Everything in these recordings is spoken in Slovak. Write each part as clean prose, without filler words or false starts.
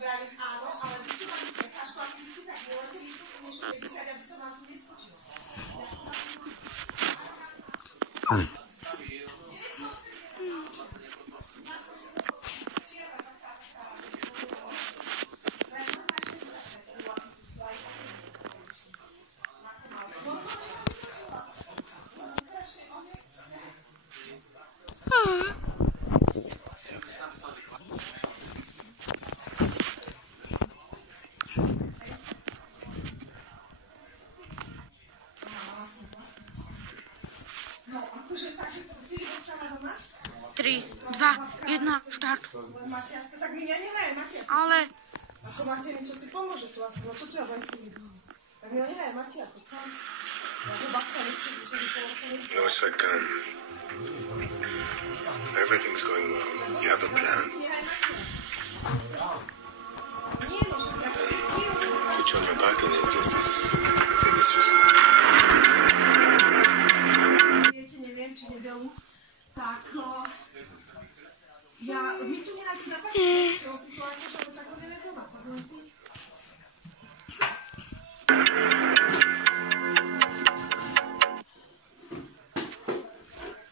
Vravím áno, ale vy si mali prekážku, ak vy si tak neleteli, to si niečo nepísať, aby som vás tu neskočila. No, akože takže ty dostala doma? 3, 2, 1, štart. Matias, to tak mi nehraje, Matias. Ale... Ako máte niečo si pomôže tu aspoň, no čo ti ja budem s tým vidieť? Tak mi nehraje, Matias, to sám. Ja to babka nechci, že by som vlastne... No, it's like, everything's going well. You have a plan. Nie, no, že tak si... Put you on your back and then just, everything is just... Neviem, či nedelu, tak my tu nenájdem na páči, to si to akože tak robíme doma, tak len ty.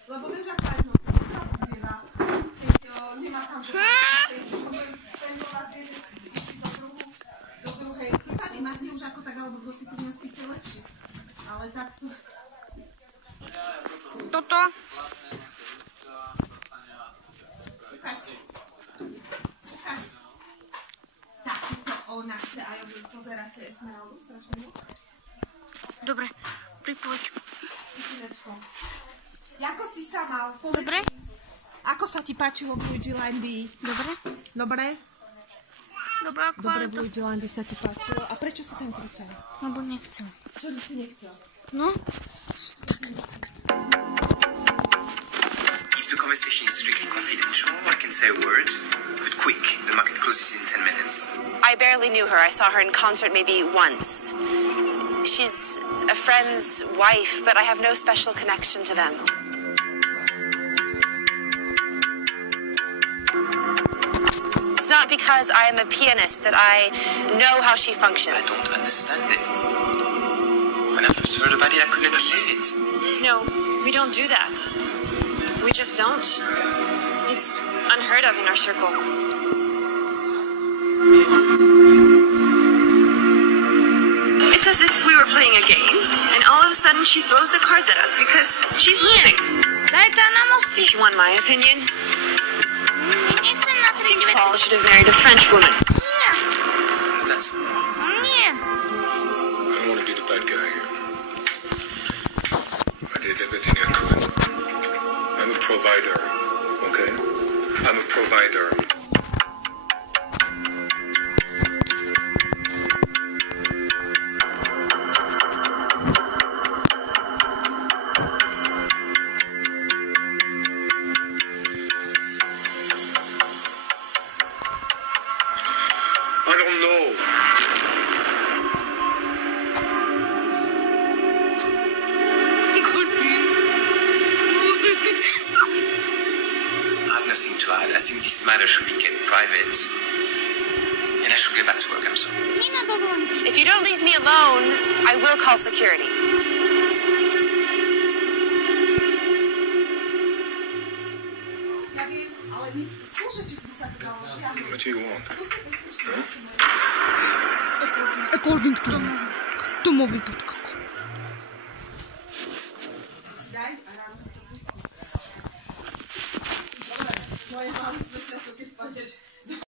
Lebo vieš, aká je noc, to sa odbiera, keď nemá tam, že ten volá do druhej, keď máte už ako tak, alebo kto si tu nespíte lepšie, ale tak to... Toto. Ukáž. Tak, to ona chce aj už pozeráte Esmeraldu, strašne. Dobre, pripoď. Ako si sa mal? Dobre? Ako sa ti páčilo v Luigilandii? Dobre? Dobre? Dobrá Dobre, v kvalita. Luigilandii sa ti páčilo. A prečo si tam kričal? Lebo nechcel. Čo by si nechcel? No? If the conversation is strictly confidential, I can say a word, but quick. The market closes in 10 minutes. I barely knew her. I saw her in concert maybe once. She's a friend's wife, but I have no special connection to them. It's not because I am a pianist that I know how she functions. I don't understand it. When I first heard about it, I couldn't believe it. No, we don't do that. We just don't. It's unheard of in our circle. It's as if we were playing a game, and all of a sudden she throws the cards at us because she's losing. Zajtra na mosty. If you want my opinion, Nechcem na I think 3 Paul should have married a French woman. Nie. That's... Nie. I don't want to be the bad guy here. I did everything I could. I'm a provider, okay? I'm a provider. I don't know. I have nothing to add. I think this matter should be kept private. And I should get back to work, I'm sorry. Nie na dovolenky. If you don't leave me alone, I will call security. Ja viem, ale my skúšaj, či by sa to dalo stiahnuť. What do you want? According to mobil podcast. Daj a ráno si to pustí. Dobre, moje hlavy sme sa to keď pôjdeš